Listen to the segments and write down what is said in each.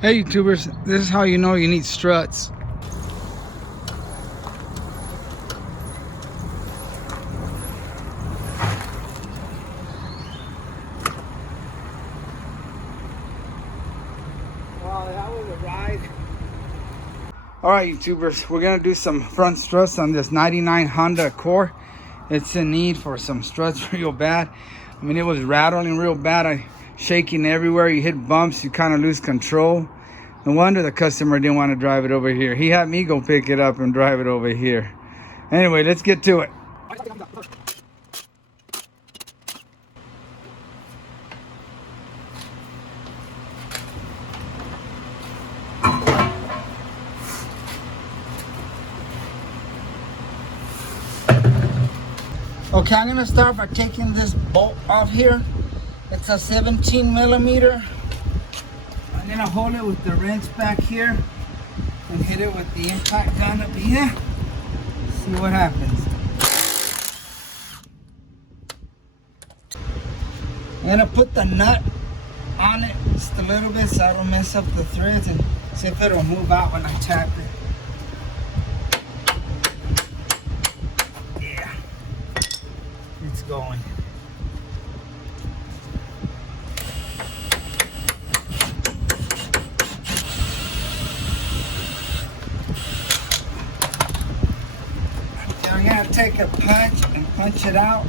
Hey YouTubers, this is how you know you need struts. Wow, that was a ride. Alright YouTubers, we're gonna do some front struts on this 99 Honda Accord. It's in need for some struts real bad. I mean, it was rattling real bad. Shaking everywhere. You hit bumps, you kind of lose control. No wonder the customer didn't want to drive it over here. He had me go pick it up and drive it over here. Anyway, let's get to it. Okay, I'm gonna start by taking this bolt off here. It's a 17 millimeter. I'm gonna hold it with the wrench back here and hit it with the impact gun up here. See what happens. I'm gonna put the nut on it just a little bit so I don't mess up the threads, and see if it'll move out when I tap it. Yeah, it's going. I'm gonna take a punch and punch it out.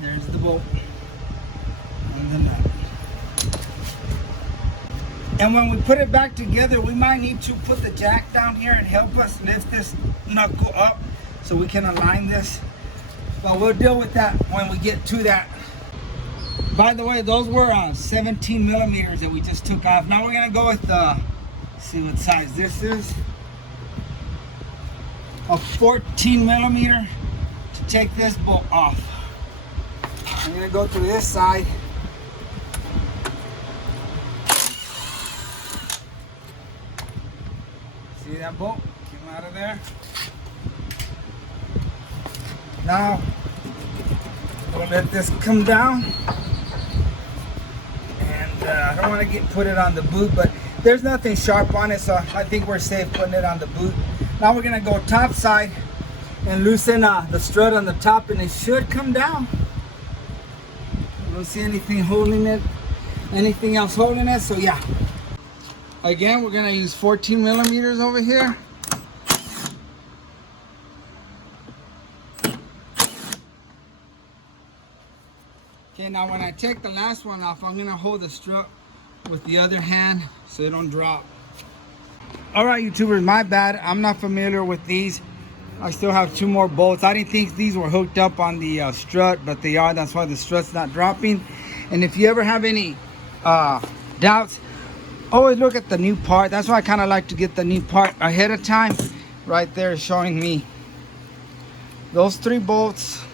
There's the bolt and the nut. And when we put it back together, we might need to put the jack down here and help us lift this knuckle up so we can align this. But we'll deal with that when we get to that. By the way, those were 17 millimeters that we just took off. Now we're gonna go with the, see what size this is. A 14 millimeter to take this bolt off. I'm gonna go through this side. See that bolt? Came out of there. Now, we'll let this come down. And I don't want to put it on the boot, but there's nothing sharp on it, so I think we're safe putting it on the boot. Now we're gonna go top side and loosen the strut on the top, and it should come down. I don't see anything holding it, anything else holding it, so yeah. Again, we're gonna use 14 millimeters over here. Okay, now when I take the last one off, I'm gonna hold the strut with the other hand so they don't drop. All right, YouTubers, my bad. I'm not familiar with these. I still have two more bolts. I didn't think these were hooked up on the strut, but they are. That's why the strut's not dropping. And if you ever have any doubts, always look at the new part. That's why I kind of like to get the new part ahead of time. Right there is showing me those 3 bolts,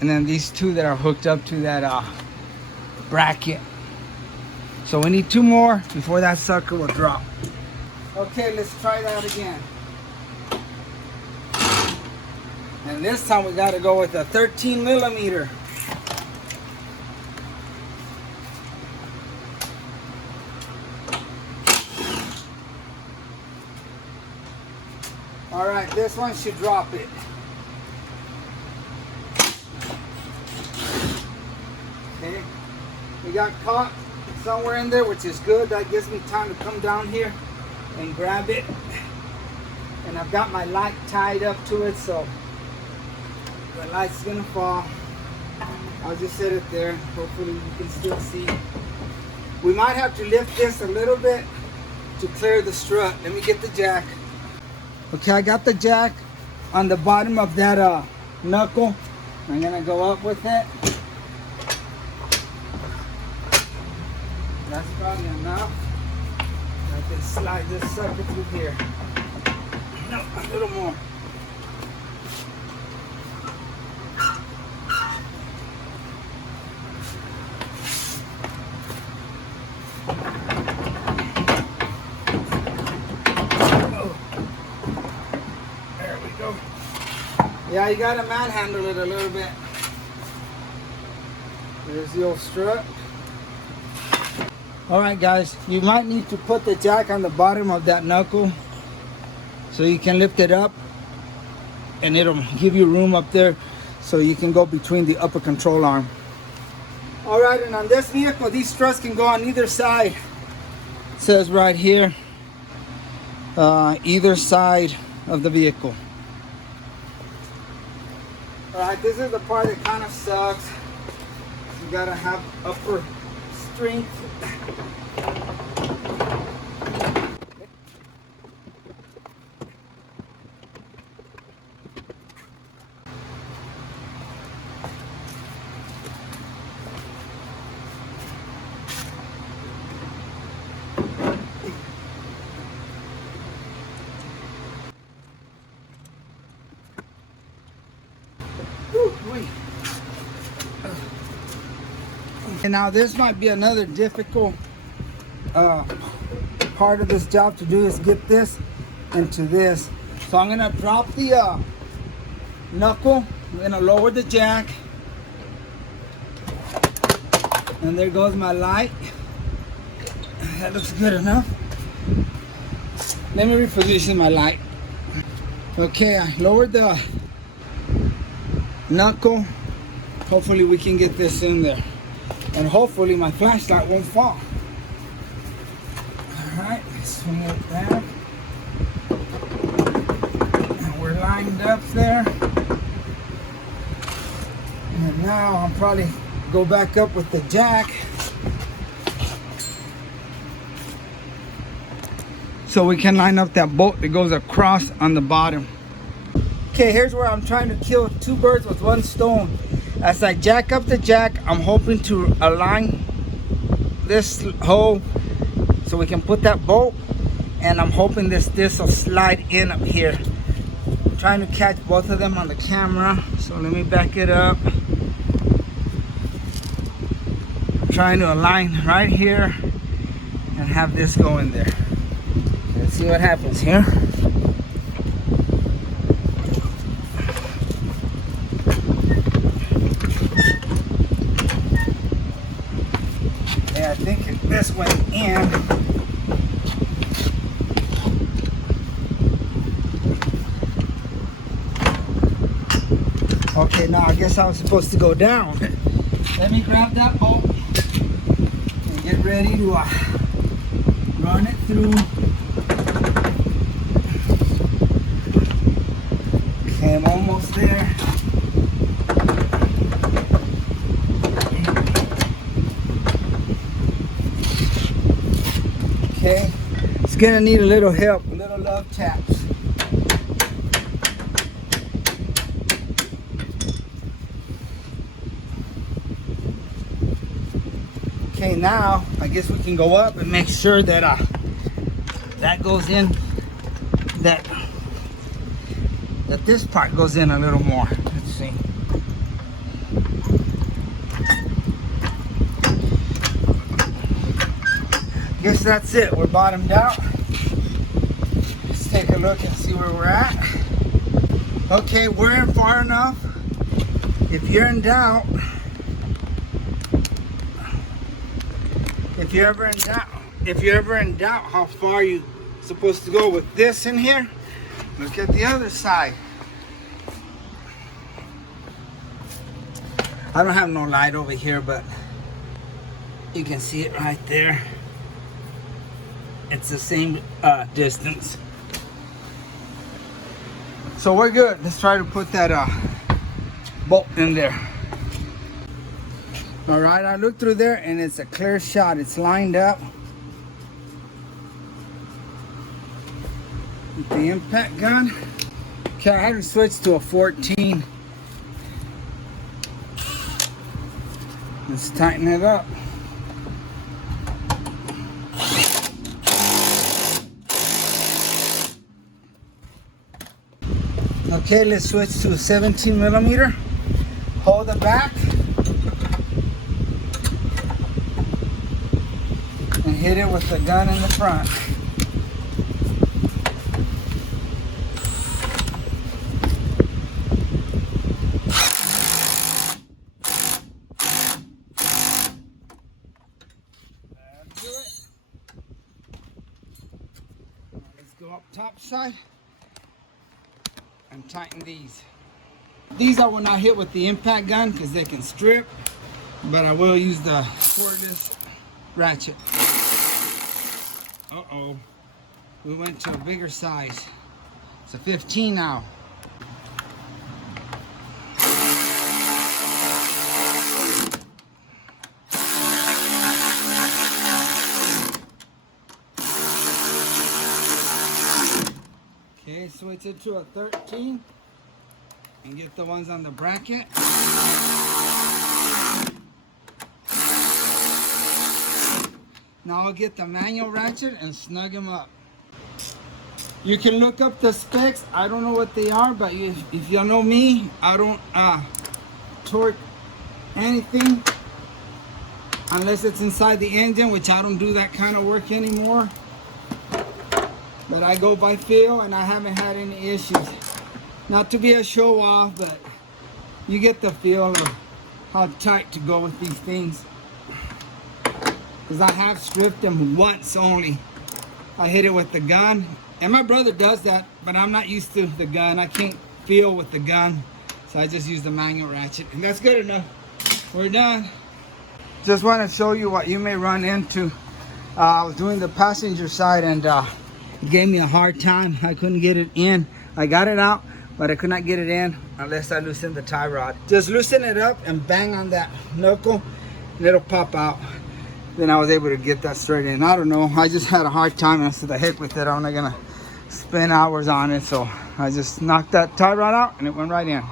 and then these 2 that are hooked up to that bracket. So we need 2 more before that sucker will drop. Okay, let's try that again. And this time we gotta go with a 13 millimeter. All right, this one should drop it. Okay, we got caught somewhere in there, which is good. That gives me time to come down here and grab it. And I've got my light tied up to it, so the light's gonna fall. I'll just set it there. Hopefully you can still see. We might have to lift this a little bit to clear the strut. Let me get the jack. Okay, I got the jack on the bottom of that knuckle. I'm gonna go up with it. That's probably enough. I can slide this sucker through here. No, a little more. Oh. There we go. Yeah, you gotta manhandle it a little bit. There's the old strut. Alright guys, you might need to put the jack on the bottom of that knuckle so you can lift it up and it'll give you room up there so you can go between the upper control arm. Alright, and on this vehicle, these struts can go on either side. It says right here, either side of the vehicle. Alright, this is the part that kind of sucks. You gotta have upper strength. And now this might be another difficult part of this job to do, is get this into this. So I'm gonna drop the knuckle, I'm gonna lower the jack, and there goes my light. That looks good enough. Let me reposition my light. Okay, I lowered the knuckle. Hopefully we can get this in there. And hopefully my flashlight won't fall. Alright, swing it back. And we're lined up there. And now I'll probably go back up with the jack. So we can line up that bolt that goes across on the bottom. Okay, here's where I'm trying to kill two birds with one stone. As I jack up the jack, I'm hoping to align this hole so we can put that bolt, and I'm hoping this will slide in up here. I'm trying to catch both of them on the camera, so let me back it up. I'm trying to align right here and have this go in there. Let's see what happens here. I think this went in. Okay, now I guess I was supposed to go down. Let me grab that bolt and get ready to run it through. Okay, I'm almost there. Okay, it's gonna need a little help, a little love taps. Okay, now I guess we can go up and make sure that that goes in, that this part goes in a little more. Let's see. Guess that's it. We're bottomed out. Let's take a look and see where we're at. Okay, we're in far enough. If you're in doubt, if you're ever in doubt how far you're supposed to go with this in here, look at the other side. I don't have no light over here, but you can see it right there. It's the same distance. So we're good. Let's try to put that bolt in there. All right, I looked through there and it's a clear shot. It's lined up with the impact gun. Okay, I had to switch to a 14. Let's tighten it up. Okay, let's switch to 17 millimeter. Hold it back and hit it with the gun in the front. go up top side and tighten these. These I will not hit with the impact gun because they can strip, but I will use the cordless ratchet. Uh-oh, we went to a bigger size. It's a 15 now. Okay, switch it to a 13 and get the ones on the bracket. Now I'll get the manual ratchet and snug them up. You can look up the specs. I don't know what they are, but if you know me, I don't torque anything unless it's inside the engine, which I don't do that kind of work anymore. But I go by feel and I haven't had any issues. Not to be a show off, but you get the feel of how tight to go with these things. Because I have stripped them once only. I hit it with the gun. And my brother does that, but I'm not used to the gun. I can't feel with the gun. So I just use the manual ratchet. And that's good enough. We're done. Just want to show you what you may run into. I was doing the passenger side and it gave me a hard time. I couldn't get it in. I got it out, but I could not get it in unless I loosened the tie rod. Just loosen it up and bang on that knuckle and it'll pop out. Then I was able to get that straight in. I don't know, I just had a hard time and I said, the heck with it, I'm not gonna spend hours on it. So I just knocked that tie rod out and it went right in.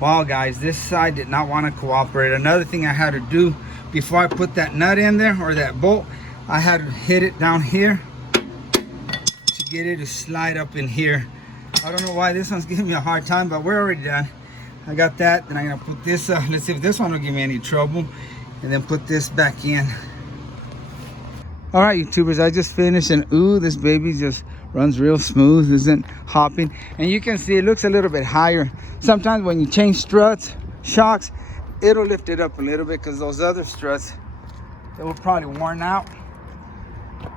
Wow guys, this side did not want to cooperate. Another thing I had to do before I put that nut in there or that bolt, I had to hit it down here to get it to slide up in here. I don't know why this one's giving me a hard time, but we're already done. I got that. Then I'm gonna put this let's see if this one will give me any trouble, and then put this back in. All right, YouTubers, I just finished, and ooh, this baby just runs real smooth, isn't hopping. And you can see it looks a little bit higher. Sometimes when you change struts, shocks, it'll lift it up a little bit because those other struts, they were probably worn out,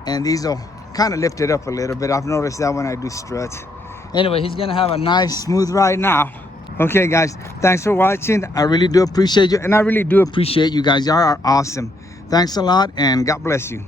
and these will kind of lift it up a little bit. I've noticed that when I do struts. Anyway, he's gonna have a nice smooth ride now. Okay guys, thanks for watching. I really do appreciate you, and I really do appreciate you guys. Y'all are awesome. Thanks a lot, and God bless you.